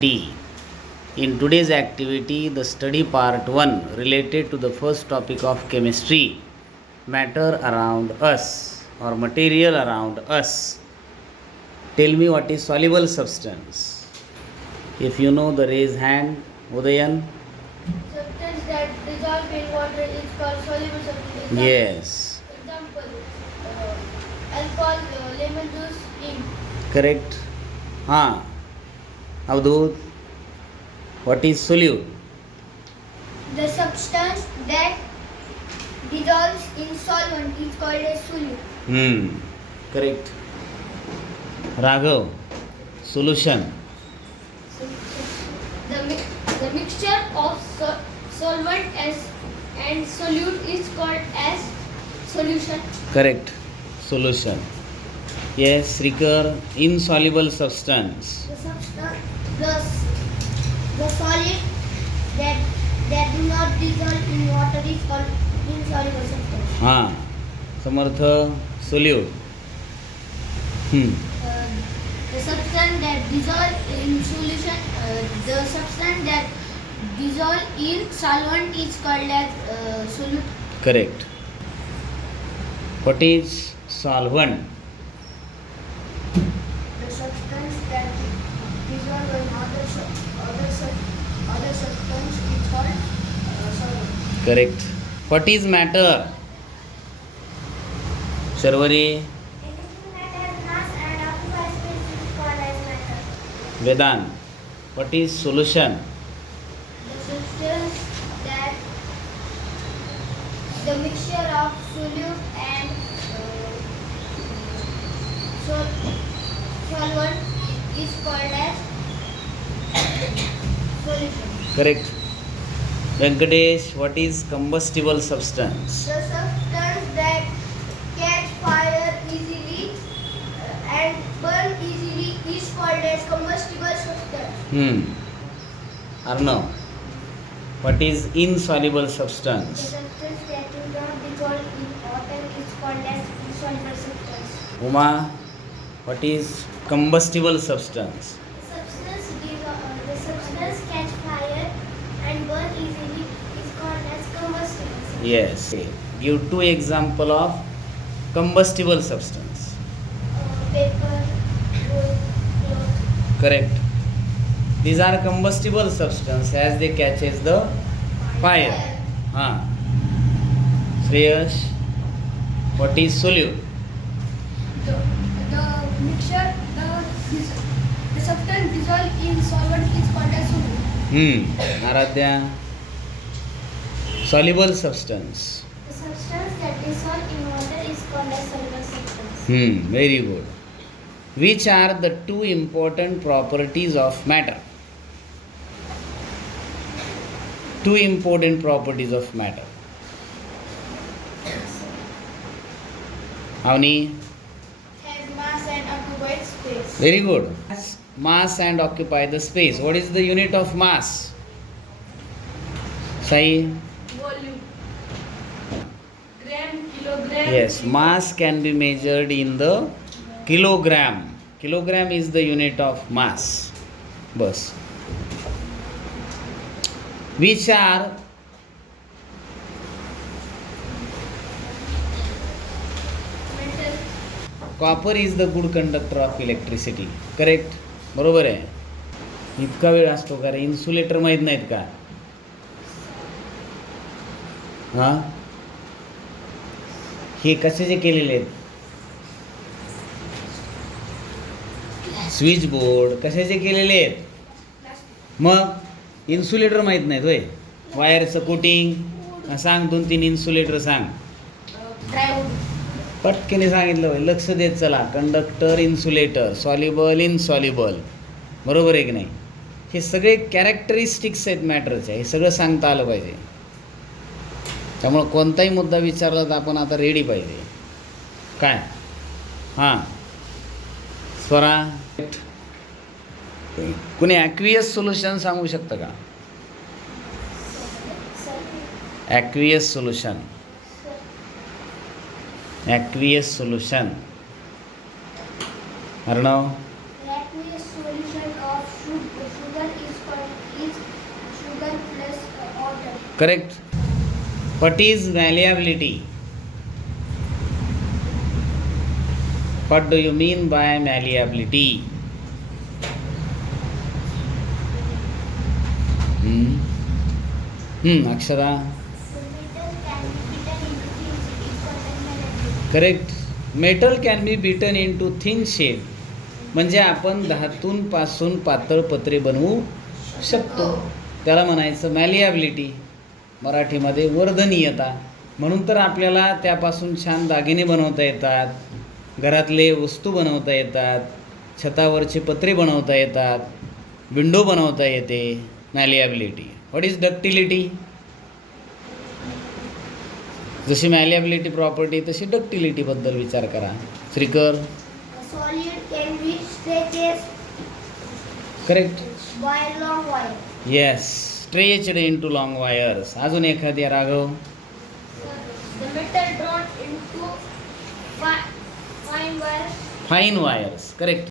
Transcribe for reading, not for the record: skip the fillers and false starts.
D. In today's activity, the study part 1 related to the first topic of chemistry, matter around us or material around us. Tell me what is soluble substance. If you know, the raise hand. Udayan? Substance that dissolve in water is called soluble substance. Yes. Example, alcohol, lemon juice, ink. Correct. Avdut, what is solute? The substance that dissolves in solvent is called a solute. Correct. Raghav, solution. The mixture of solvent and solute is called as solution. Correct. Solution. Yes, Srikar, insoluble substance. The solid that do not dissolve in water is called insoluble substance. Samartha, solute. The substance that dissolve in solution, the substance that dissolve in solvent is called as solute. Correct. What is solvent? The substance that dissolve in other substance is called solvent. Correct. What is matter? Sharvari, Anything that has mass and occupies space is called as matter. Vedant. What is solution? The substance that the mixture of solute and solvent is called as solution. Correct. Venkatesh, what is combustible substance? The substance that catch fire easily and burn easily is called as combustible substance. Arnav, what is insoluble The substance? substance that do not dissolve in water is called as insoluble substance. Uma, what is combustible substance? The substance catch fire and burn easily is called as combustible substance. Yes. Give two example of combustible substance. Paper, wood, cloth. Correct. These are combustible substance as they catches the fire. Shreyash, what is solute? The mixture, the substance dissolved in solvent is called as solute. Aradhya, soluble substance. The substance that dissolved in water is called as soluble substance. Very good. Which are the two important properties of matter? Two important properties of matter. Avni? Has mass and occupies space. Very good. Mass and occupy the space. What is the unit of mass? Sai? Volume. Gram, kilogram. Yes, mass can be measured in the kilogram. Kilogram is the unit of mass. Bus. Which are Metal. copper is the good conductor of electricity. Correct? बरोबर आहे. इतका वेळ असतो का रे? Insulator माहीत नाहीत का? हे कशाचे केलेले आहेत? स्विच बोर्ड कशाचे केलेले आहेत? मग इन्सुलेटर माहीत नाहीत होय? वायरचं कोटिंग सांग, 2-3 इन्सुलेटर सांग. Plywood. पटकने सांगितलं होय. लक्ष देत चला. Conductor, insulator, soluble, insoluble. बरोबर आहे की नाही? हे सगळे कॅरेक्टरिस्टिक्स आहेत मॅटरचे. हे सगळं सांगता आलं पाहिजे. त्यामुळं कोणताही मुद्दा विचारला तर आपण आता रेडी पाहिजे. काय? स्वरा, कुणी ॲक्वियस सोल्युशन सांगू शकतं का? Aqueous solution. Aqueous solution. Arnav? Aqueous solution of sugar is sugar plus water. Correct. What is malleability? What do you mean by malleability? Akshara. Correct. Metal can be beaten into thin sheet. म्हणजे आपण धातूंपासून पातळ पत्रे बनवू शकतो. त्याला म्हणायचं मॅलिॲबिलिटी, मराठीमध्ये वर्धनीयता. म्हणून तर आपल्याला त्यापासून छान दागिने बनवता येतात, घरातले वस्तू बनवता येतात, छतावरचे पत्रे बनवता येतात, विंडो बनवता येते. मॅलिॲबिलिटी. What is ductility? जशी मॅलिॲबिलिटी प्रॉपर्टी तशी डक्टिलिटीबद्दल विचार करा. Shrikar. Solid can be stretched correct. by long wire. Yes, stretched into long wires. अजून एखादी Raghav. The metal drawn into fine wire. Fine wires. Correct.